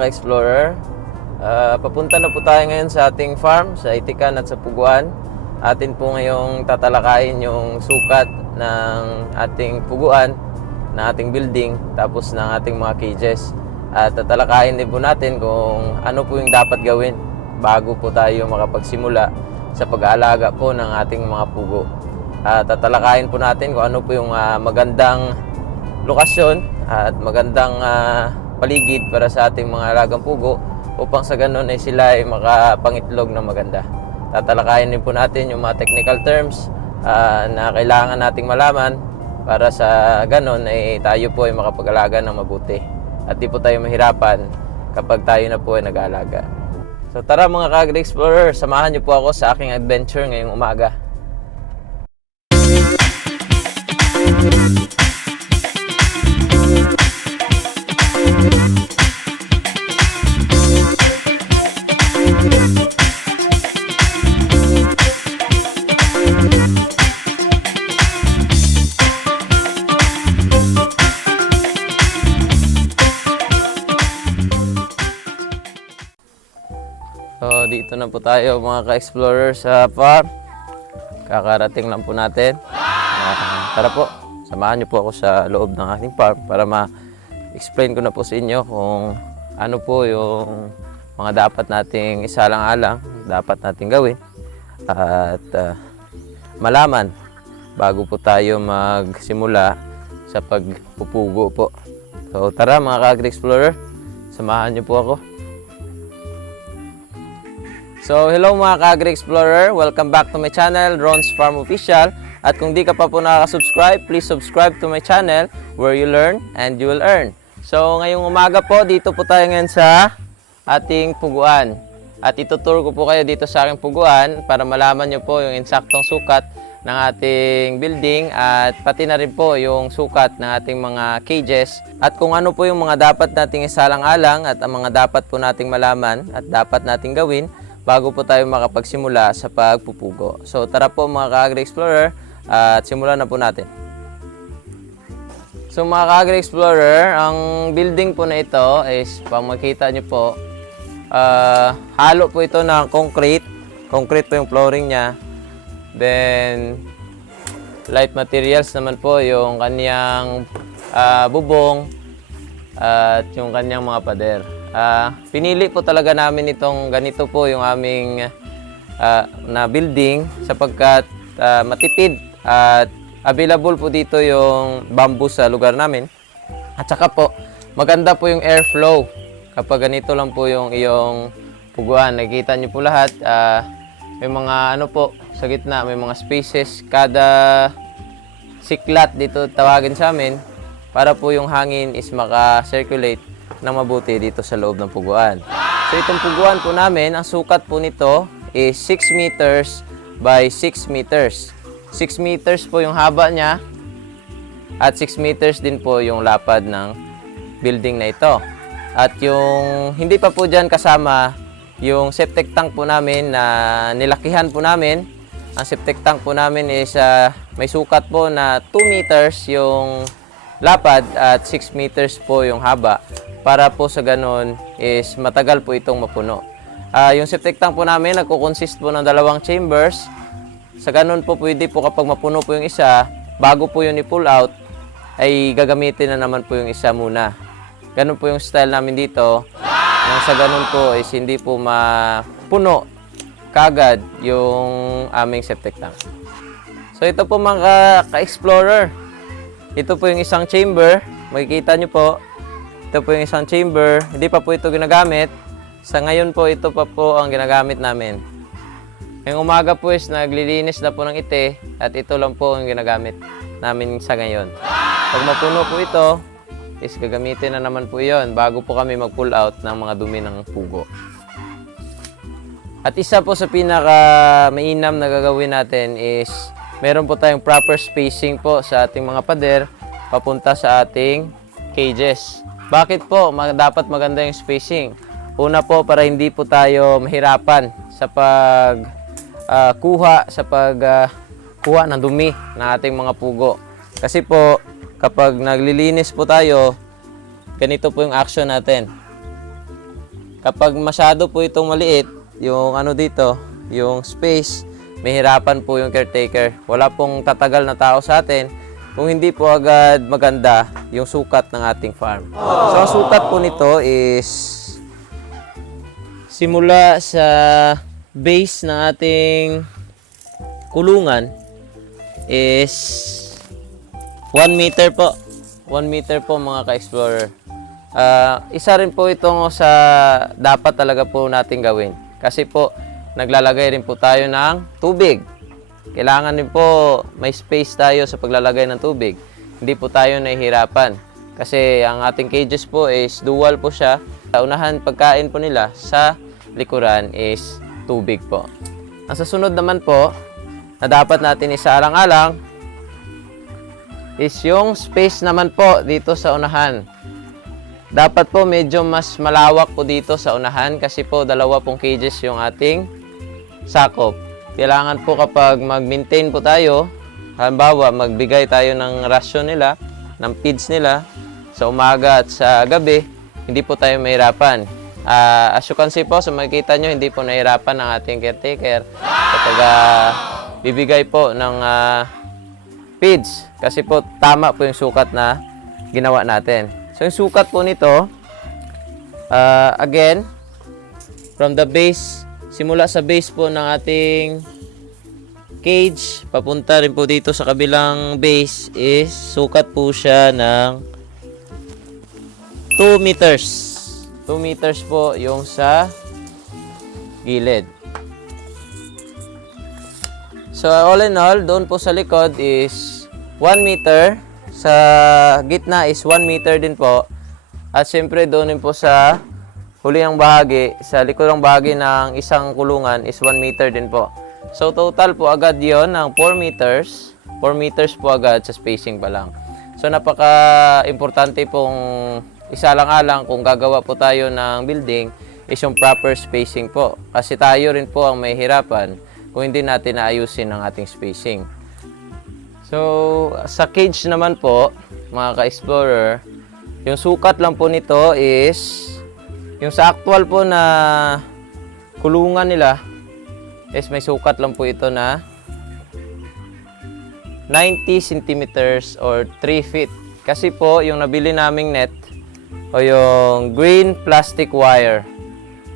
ka-explorer. Ah, papunta na po tayo ngayon sa ating farm, sa Itikan at sa Puguan. Atin po ngayong tatalakayin yung sukat ng ating puguan, ng ating building, tapos ng ating mga cages. At tatalakayin din po natin kung ano po yung dapat gawin bago po tayo makapagsimula sa pag-aalaga po ng ating mga pugo. At tatalakayin po natin kung ano po yung ah, magandang lokasyon at magandang ah, paligid para sa ating mga alagang pugo upang sa ganun ay sila ay makapangitlog ng maganda. Tatalakayin din po natin yung mga technical terms ah, na kailangan nating malaman para sa ganun ay tayo po ay makapag-alaga ng mabuti at di po tayo mahirapan kapag tayo na po ay nag-aalaga. So tara mga Kagri Explorer, samahan niyo po ako sa aking adventure ngayong umaga. So, dito na po tayo mga ka-explorer sa farm. Kakarating lang po natin. Ah, tara po, samahan niyo po ako sa loob ng ating farm para ma-explain ko na po sa inyo kung ano po yung mga dapat nating isalang-alang, dapat nating gawin at ah, malaman bago po tayo magsimula sa pagpupugo po. So tara mga ka-explorer, samahan niyo po ako. So, hello mga Kagri Explorer. Welcome back to my channel, Ron's Farm Official. At kung di ka pa po nakaka-subscribe, please subscribe to my channel where you learn and you will earn. So, ngayong umaga po, dito po tayo ngayon sa ating puguan. At ituturo ko po kayo dito sa aking puguan para malaman nyo po yung insaktong sukat ng ating building at pati na rin po yung sukat ng ating mga cages at kung ano po yung mga dapat nating isalang-alang at ang mga dapat po nating malaman at dapat nating gawin bago po tayo makapagsimula sa pagpupugo. So tara po mga ka-Agri Explorer at simulan na po natin. So mga ka-Agri Explorer, ang building po na ito is pang makita nyo po, ah, halo po ito ng concrete. Concrete po yung flooring niya. Then, light materials naman po yung kanyang ah, bubong at yung kanyang mga pader. Ah, pinili po talaga namin itong ganito po yung aming ah, na building sapagkat ah, matipid at available po dito yung bamboo sa lugar namin. At saka po, maganda po yung airflow kapag ganito lang po yung iyong puguan. Nakikita niyo po lahat, ah, may mga ano po sa gitna, may mga spaces kada siklat dito tawagin sa amin para po yung hangin is maka-circulate ng mabuti dito sa loob ng puguan. So itong puguan po namin, ang sukat po nito is 6 meters by 6 meters. 6 meters po yung haba niya at 6 meters din po yung lapad ng building na ito. At yung hindi pa po dyan kasama yung septic tank po namin na nilakihan po namin. Ang septic tank po namin is ah, may sukat po na 2 meters yung lapad at 6 meters po yung haba para po sa ganun is matagal po itong mapuno. Ah, yung septic tank po namin nagko-consist po ng dalawang chambers. Sa ganun po pwede po kapag mapuno po yung isa, bago po yun i-pull out, ay gagamitin na naman po yung isa muna. Ganun po yung style namin dito. Nang sa ganun po is hindi po mapuno kagad yung aming septic tank. So ito po mga ka-explorer. Ito po yung isang chamber. Makikita nyo po. Ito po yung isang chamber. Hindi pa po ito ginagamit. Sa ngayon po, ito pa po ang ginagamit namin. Ngayong umaga po is naglilinis na po ng ite at ito lang po ang ginagamit namin sa ngayon. Pag mapuno po ito, is gagamitin na naman po yon bago po kami mag-pull out ng mga dumi ng pugo. At isa po sa pinaka mainam na gagawin natin is meron po tayong proper spacing po sa ating mga pader papunta sa ating cages. Bakit po ma- dapat maganda yung spacing? Una po para hindi po tayo mahirapan sa pag ah, kuha sa pag ah, kuha ng dumi ng ating mga pugo. Kasi po kapag naglilinis po tayo, ganito po yung action natin. Kapag masyado po itong maliit, yung ano dito, yung space, mahirapan po yung caretaker. Wala pong tatagal na tao sa atin kung hindi po agad maganda yung sukat ng ating farm. So, ang sukat po nito is simula sa base ng ating kulungan is 1 meter po. 1 meter po mga ka-explorer. Ah, isa rin po itong sa dapat talaga po natin gawin. Kasi po, naglalagay rin po tayo ng tubig. Kailangan din po may space tayo sa paglalagay ng tubig. Hindi po tayo nahihirapan. Kasi ang ating cages po is dual po siya. Unahan pagkain po nila, sa likuran is tubig po. Ang sasunod naman po, na dapat natin isaalang-alang is yung space naman po dito sa unahan. Dapat po medyo mas malawak po dito sa unahan kasi po dalawa pong cages yung ating sakop. Kailangan po kapag mag-maintain po tayo, halimbawa magbigay tayo ng rasyon nila, ng feeds nila sa umaga at sa gabi, hindi po tayo mahirapan. Ah, as you can see po, sa makikita nyo, hindi po nahirapan ang ating caretaker kapag ah, bibigay po ng ah, feeds. Kasi po, tama po yung sukat na ginawa natin. So, yung sukat po nito, ah, again, from the base, simula sa base po ng ating cage, papunta rin po dito sa kabilang base is sukat po siya ng 2 meters. 2 meters po yung sa gilid. So all in all, doon po sa likod is 1 meter. Sa gitna is 1 meter din po. At syempre doon din po sa huli ang bahagi, sa likod ng bahagi ng isang kulungan is 1 meter din po. So total po agad yon ng 4 meters. 4 meters po agad sa spacing pa lang. So napaka-importante pong isa lang alang kung gagawa po tayo ng building is yung proper spacing po. Kasi tayo rin po ang may hirapan kung hindi natin naayusin ang ating spacing. So, sa cage naman po, mga ka-explorer, yung sukat lang po nito is, yung sa actual po na kulungan nila, is may sukat lang po ito na 90 centimeters or 3 feet. Kasi po, yung nabili naming net, o yung green plastic wire,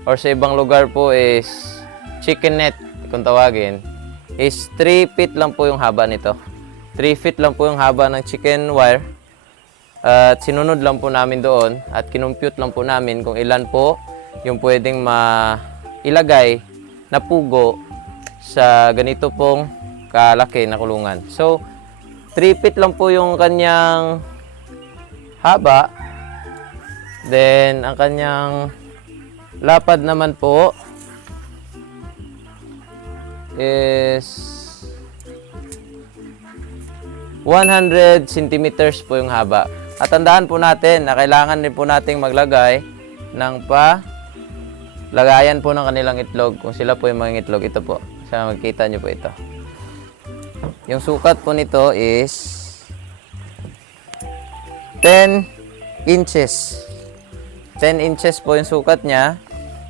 or sa ibang lugar po is chicken net, kung tawagin, is 3 feet lang po yung haba nito. 3 feet lang po yung haba ng chicken wire. At sinunod lang po namin doon at kinumpute lang po namin kung ilan po yung pwedeng mailagay na pugo sa ganito pong kalaki na kulungan. So, 3 feet lang po yung kanyang haba. Then, ang kanyang lapad naman po is 100 centimeters po yung haba. At tandaan po natin na kailangan din po nating maglagay ng pa lagayan po ng kanilang itlog. Kung sila po yung mga itlog, ito po. Sana magkita nyo po ito. Yung sukat po nito is 10 inches. 10 inches po yung sukat niya.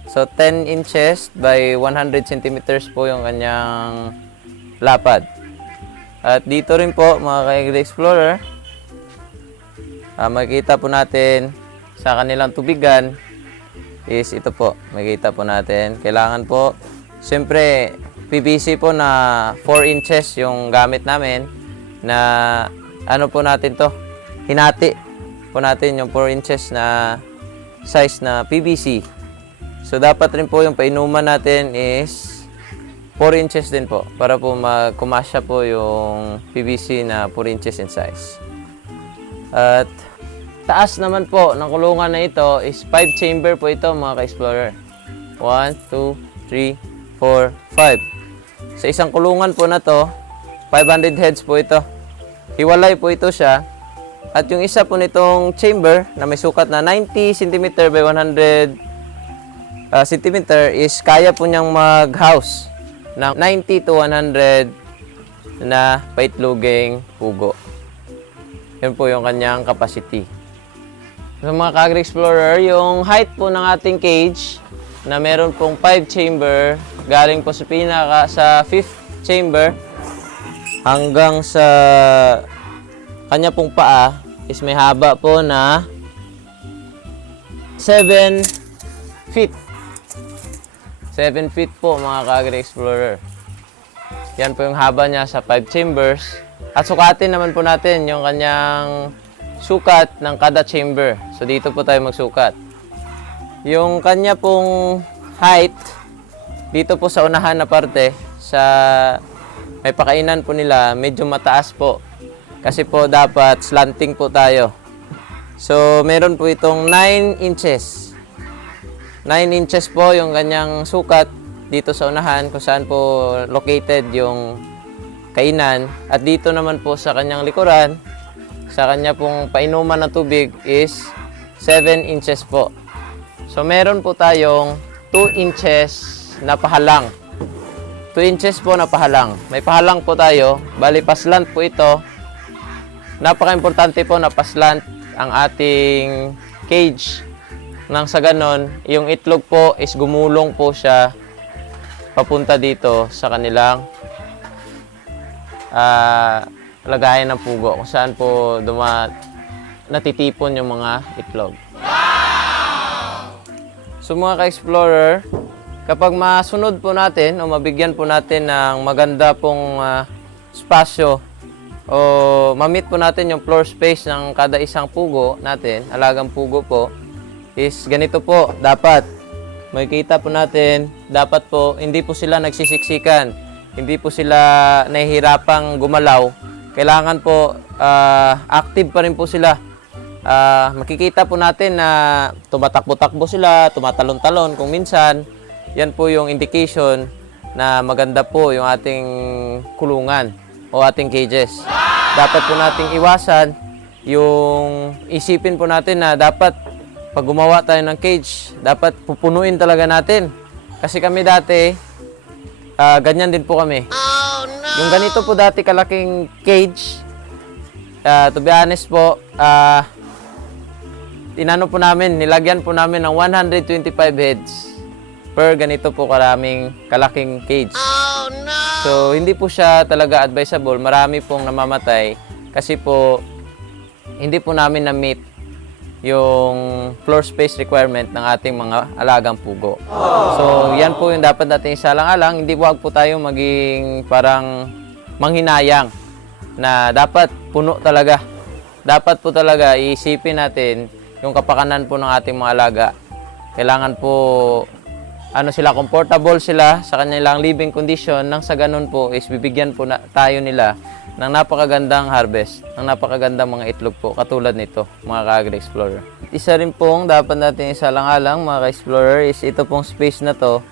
So 10 inches by 100 centimeters po yung kanyang lapad. At dito rin po mga ka Explorer, ah, makikita po natin sa kanilang tubigan is ito po, makikita po natin. Kailangan po, siyempre, PVC po na 4 inches yung gamit namin na ano po natin to, hinati po natin yung 4 inches na size na PVC. So, dapat rin po yung painuman natin is 4 inches din po para po magkumasya po yung PVC na 4 inches in size. At taas naman po ng kulungan na ito is 5 chamber po ito mga ka-explorer. 1, 2, 3, 4, 5. Sa isang kulungan po na to, 500 heads po ito. Hiwalay po ito siya. At yung isa po nitong chamber na may sukat na 90 cm by 100 uh, cm is kaya po niyang mag-house ng 90 to 100 na paitloging pugo. Yun po yung kanyang capacity. So mga Kagri Explorer, yung height po ng ating cage na meron pong 5 chamber, galing po sa pinaka sa 5th chamber hanggang sa kanya pong paa is may haba po na 7 feet. 7 feet po mga Kagri Explorer. Yan po yung haba niya sa 5 chambers. At sukatin naman po natin yung kanyang sukat ng kada chamber. So dito po tayo magsukat. Yung kanya pong height, dito po sa unahan na parte, sa may pakainan po nila, medyo mataas po. Kasi po dapat slanting po tayo. So meron po itong 9 inches. 9 inches po yung kanyang sukat dito sa unahan kung saan po located yung kainan. At dito naman po sa kanyang likuran, sa kanya pong painuman ng tubig is 7 inches po. So meron po tayong 2 inches na pahalang. 2 inches po na pahalang. May pahalang po tayo. Bali paslant po ito. Napaka-importante po na paslant ang ating cage. Nang sa ganon, yung itlog po is gumulong po siya papunta dito sa kanilang ah, lagayan ng pugo kung saan po duma natitipon yung mga itlog. So mga ka-explorer, kapag masunod po natin o mabigyan po natin ng maganda pong ah, spasyo o mamit po natin yung floor space ng kada isang pugo natin, alagang pugo po, is ganito po, dapat. Makikita po natin, dapat po, hindi po sila nagsisiksikan. Hindi po sila nahihirapang gumalaw. Kailangan po, ah, active pa rin po sila. Ah, makikita po natin na tumatakbo-takbo sila, tumatalon-talon kung minsan. Yan po yung indication na maganda po yung ating kulungan o ating cages. Dapat po nating iwasan yung isipin po natin na dapat pag gumawa tayo ng cage, dapat pupunuin talaga natin. Kasi kami dati, ah, ganyan din po kami. Yung ganito po dati kalaking cage, ah, to be honest po, ah, inano po namin, nilagyan po namin ng 125 heads per ganito po karaming kalaking cage. So, hindi po siya talaga advisable. Marami pong namamatay kasi po hindi po namin na-meet yung floor space requirement ng ating mga alagang pugo. So, yan po yung dapat natin isalang-alang. Hindi wag po tayo maging parang manghinayang na dapat puno talaga. Dapat po talaga iisipin natin yung kapakanan po ng ating mga alaga. Kailangan po ano sila comfortable sila sa kanilang living condition nang sa ganun po is bibigyan po na, tayo nila ng napakagandang harvest, ng napakagandang mga itlog po katulad nito mga ka explorer Isa rin pong dapat natin isalang-alang mga ka-explorer is ito pong space na to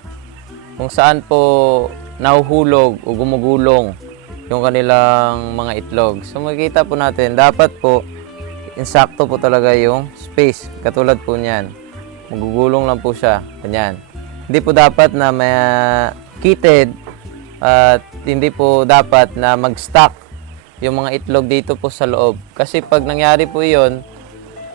kung saan po nahuhulog o gumugulong yung kanilang mga itlog. So makikita po natin, dapat po insakto po talaga yung space katulad po niyan. Magugulong lang po siya, ganyan. Hindi po dapat na may kitted at hindi po dapat na mag-stack yung mga itlog dito po sa loob. Kasi pag nangyari po yon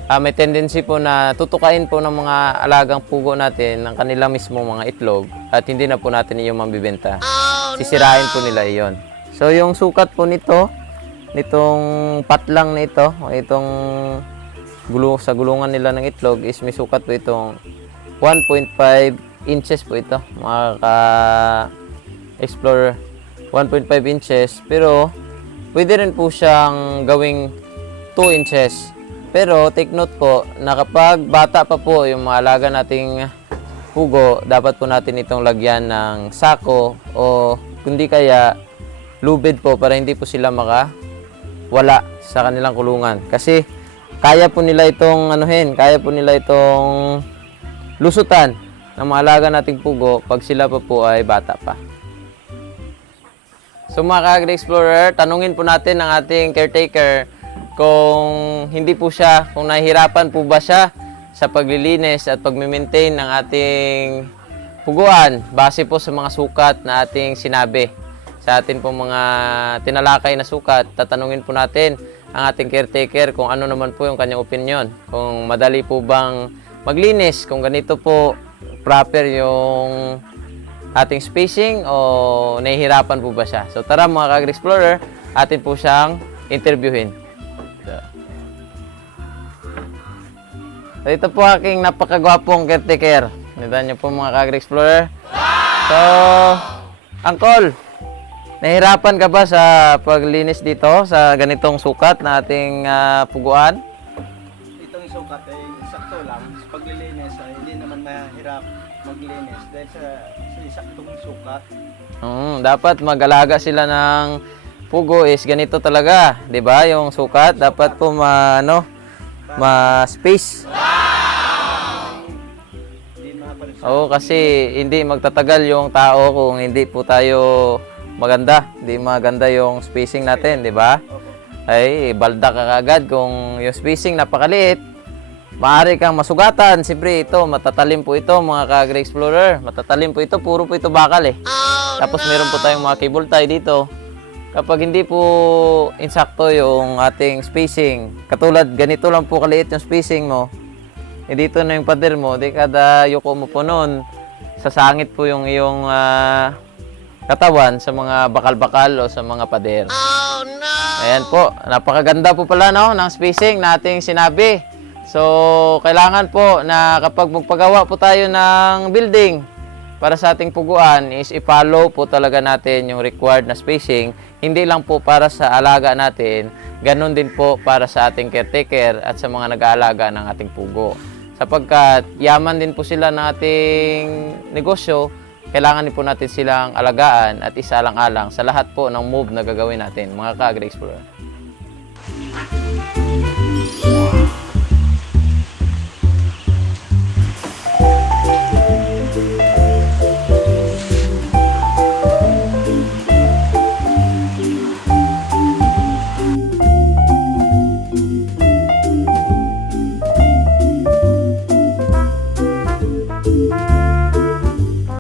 ah, may tendency po na tutukain po ng mga alagang pugo natin ng kanila mismo mga itlog at hindi na po natin yung mabibenta. Sisirain po nila iyon. So yung sukat po nito, nitong patlang na ito, o itong gulo, sa gulungan nila ng itlog is may sukat po itong 1.5 inches po ito. Mga explorer 1.5 inches. Pero pwede rin po siyang gawing 2 inches. Pero take note po na kapag bata pa po yung mga alaga nating pugo dapat po natin itong lagyan ng sako o kundi kaya lubid po para hindi po sila maka wala sa kanilang kulungan. Kasi kaya po nila itong anuhin kaya po nila itong lusutan ng mga alaga nating pugo pag sila pa po ay bata pa. So mga ka explorer tanungin po natin ang ating caretaker kung hindi po siya, kung nahihirapan po ba siya sa paglilinis at pag-maintain ng ating puguan base po sa mga sukat na ating sinabi. Sa atin po mga tinalakay na sukat, tatanungin po natin ang ating caretaker kung ano naman po yung kanyang opinion. Kung madali po bang maglinis, kung ganito po proper yung ating spacing o nahihirapan po ba siya. So tara mga Kagri-Explorer, atin po siyang interviewin. So, ito po aking napakagwapong caretaker. Nita niyo po mga Kagri Explorer. So, Angkol, nahirapan ka ba sa paglinis dito sa ganitong sukat na ating ah, puguan? Mm, dapat mag-alaga sila ng pugo is ganito talaga, 'di ba? Yung sukat dapat po ma ano. Hindi mapalit Oo, kasi hindi magtatagal yung tao kung hindi po tayo maganda. Hindi maganda yung spacing natin, 'di ba? Ay balda ka kagad kung yung spacing napakaliit. Maaari kang masugatan. Siyempre ito, matatalim po ito mga Kagre Explorer. Matatalim po ito, puro po ito bakal eh. Tapos meron po tayong mga cable tie dito. Kapag hindi po insakto yung ating spacing, katulad ganito lang po kaliit yung spacing mo, eh dito na yung pader mo, di kada yuko mo po noon, sasangit po yung iyong ah, katawan sa mga bakal-bakal o sa mga pader. Ayan po, napakaganda po pala no, ng spacing na ating sinabi. So, kailangan po na kapag magpagawa po tayo ng building para sa ating puguan is i-follow po talaga natin yung required na spacing. Hindi lang po para sa alaga natin, ganun din po para sa ating caretaker at sa mga nag-aalaga ng ating pugo. Sapagkat yaman din po sila ng ating negosyo, kailangan din po natin silang alagaan at isalang-alang sa lahat po ng move na gagawin natin, mga ka-Agri Explorer.